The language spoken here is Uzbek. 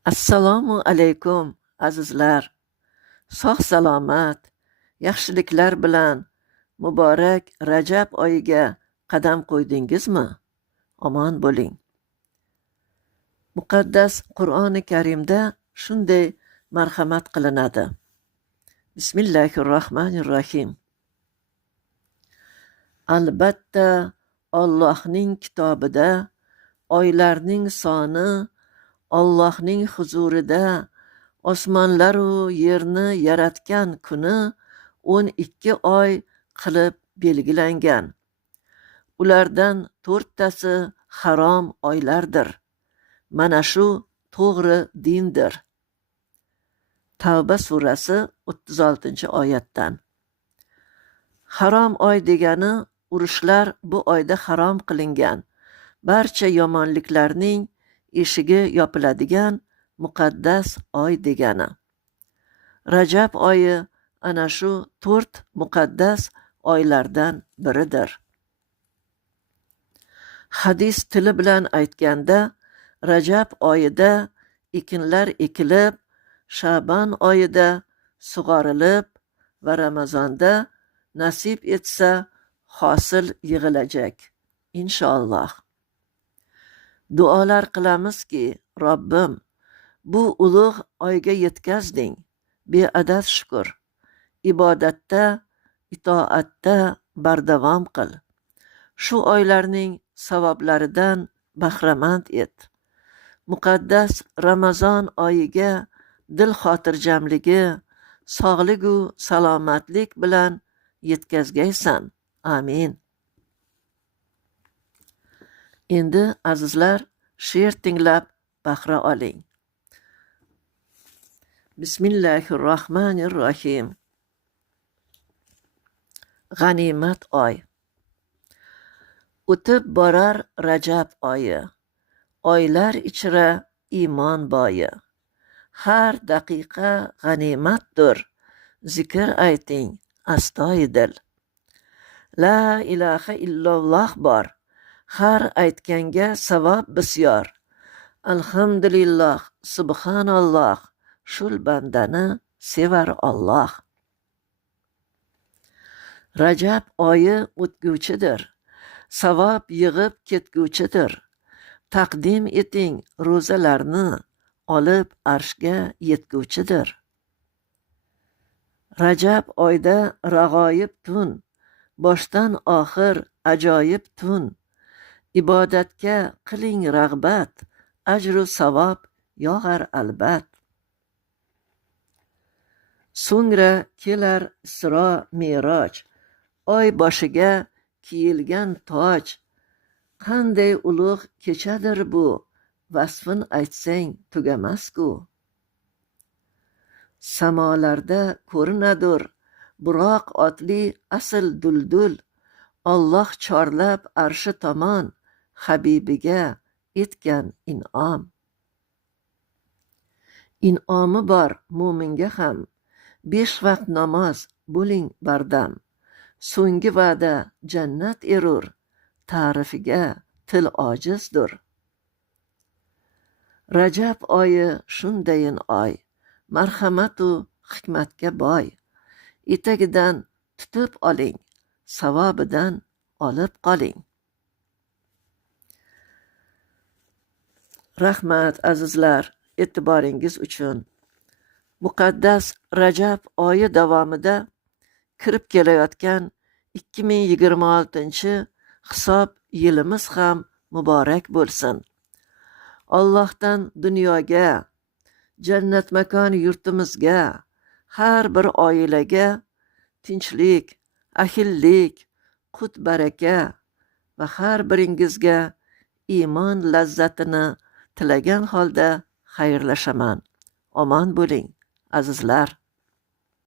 Assalomu alaykum azizlar. Sog' salomat, yaxshiliklar bilan muborak Rajab oyiga qadam qo'ydingizmi? Omon bo'ling. Muqaddas Qur'oni Karimda shunday marhamat qilinadi. Bismillahirrohmanirrohim. Albatta Allohning kitobida oylarning soni Allohning huzurida osmonlaru yerni yaratgan kuni 12 oy qilib belgilangan. Ulardan 4tasi harom oylardir. Mana shu to'g'ri dindir. Tavba surasi 36-oyatdan. Harom oy degani urushlar bu oyda harom qilingan. Barcha yomonliklarning eshigi yopiladigan muqaddas oy degani. Rajab oyi ana shu 4 muqaddas oylardan biridir. Hadis tili bilan aytganda, Rajab oyida ekinlar ekilib, Sha'ban oyida sug'orilib va Ramazonda nasib etsa hosil yig'ilajak inshaalloh. Duolar qilamizki, Robbim, bu ulug' oyga yetkazding. Beadad shukr. Ibodatda, itoatda bardavom qil. Shu oylarning savoblaridan bahramand et. Muqaddas Ramazon oyiga dil xotirjamligi, sog'ligu salomatlik bilan yetkazgaysan. Amin. Endi azizlar, she'r tinglab bahra oling. Bismillahirrohmanirrohim. G'animat oy. O'tib borar Rajab oyi, oylar ichra iymon boyi. Har daqiqa g'animatdir, zikr ayting astoydil. La ilaha illalloh bor, har aytganga savob bisyor. Alhamdulillah, subhanalloh, shul bandani sevar Alloh. Rajab oyi o'tguvchidir, savob yig'ib ketguvchidir. Taqdim eting ro'zalarni, olib arshga yetguvchidir. Rajab oyda rag'oyib tun, boshdan oxir ajoyib tun. Ibodatga qiling rag'bat, ajru savob yog'ar albat. So'ngra kelar Isro Mi'roj, oy boshiga kiyilgan toj. Qanday ulug' kechadir bu, vasfin aytsang tugamasku. Samolarda ko'rinadur buroq otli asl duldul. Alloh chorlab arshi tomon, Habibiga etgan in'om. In'omi bor mo'minga ham, 5 vaqt namoz bo'ling bardam. So'nggi va'da jannat erur, ta'rifiga til ojizdir. Rajab oyi shundayin oy, marhamatu hikmatga boy. Etagidan tutib oling, savobidan olib qoling. Rahmat azizlar, e'tiboringiz uchun. Muqaddas Rajab oyi davomida kirib kelayotgan 2026 hisob yilimiz ham muborak bo'lsin. Allohdan dunyoga, jannat makon yurtimizga, har bir oilaga tinchlik, ahillik, qut baraka va har biringizga iymon lazzatini tilagan holda xayrlashaman. Omon bo'ling azizlar.